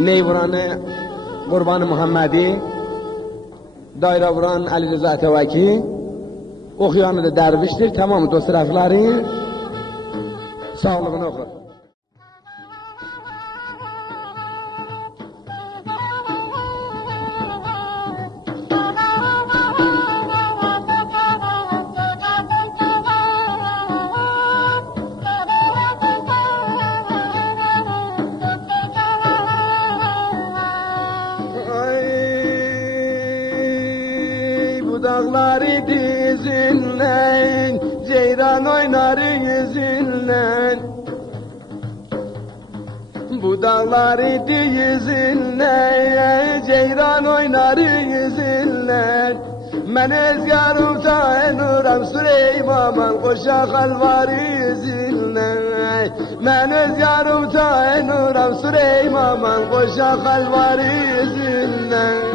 Neyvuranı Qurbanı Muhammedi, daire vuran Ali Rıza Tevaki, okuyanı da derviştir, tamamı dost rafları, sağlığını okur. Dağları dizinlen, ceyran oynar yüzünlen. Bu dağları dizinlen, ceyran oynar yüzünlen. Men ezgarım tanuram Süleyman koşa kalvar yüzünlen. Men ezgarım tanuram Süleyman koşa kalvar yüzünlen.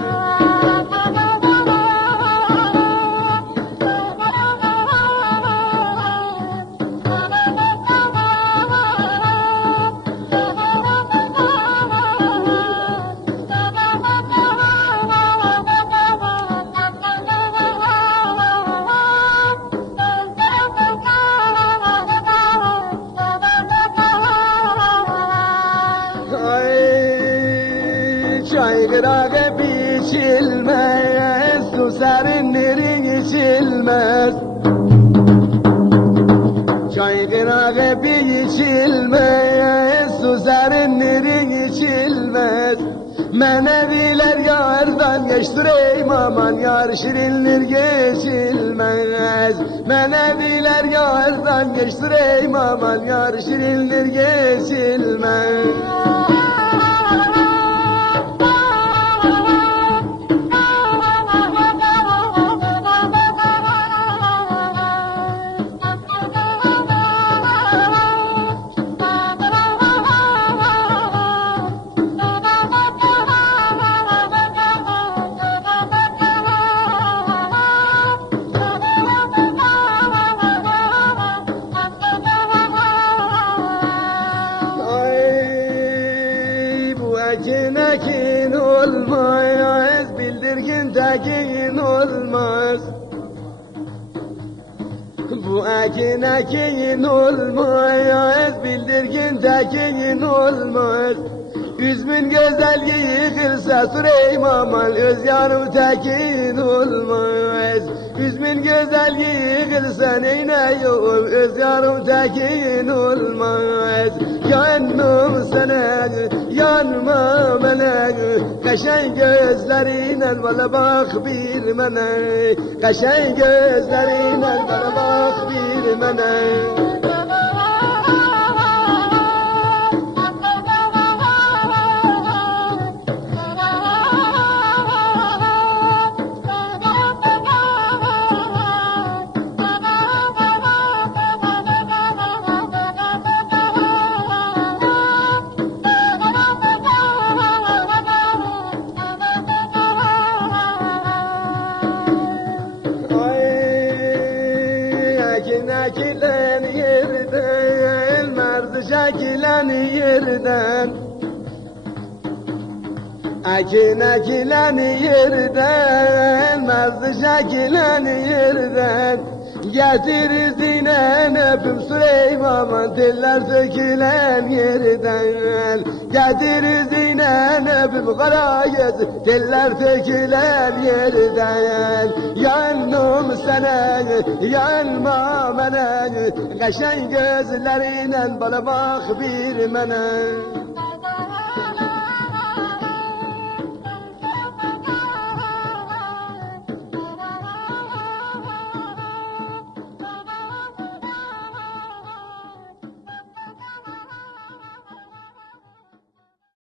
Çaygırağı biçilmez, su serinleri içilmez. Çaygırağı biçilmez, su serinleri içilmez. Meneviler yardan geçtir aman, yar şirinler geçilmez. Meneviler yardan geçtir aman, yar şirinler geçilmez. Ekin ekin olmaz, bildirgin tekin olmaz. Bu ekin ekin olmaz, bildirgin tekin olmaz. Üzmün güzel yıkılsa Süleyman öz yarım tekin olmaz. Üzmün güzel yıkılsa neyne yok öz yarım tekin olmaz. Yanım sana yanma bana, kaşen gözlerinden bana bak bir bana. Kaşen gözlerinden bana bak bir bana. Ekilen yerden, merdi çekilen yerden. Ekilen yerden, merdi çekilen yerden. Getir zinen öpüm Süleyman, diller sökülen yerden. Getir zinen öpüm karayız, diller sökülen yerden. Yanım sana, yanma bana, kaşen gözlerinden bana bak bir mene.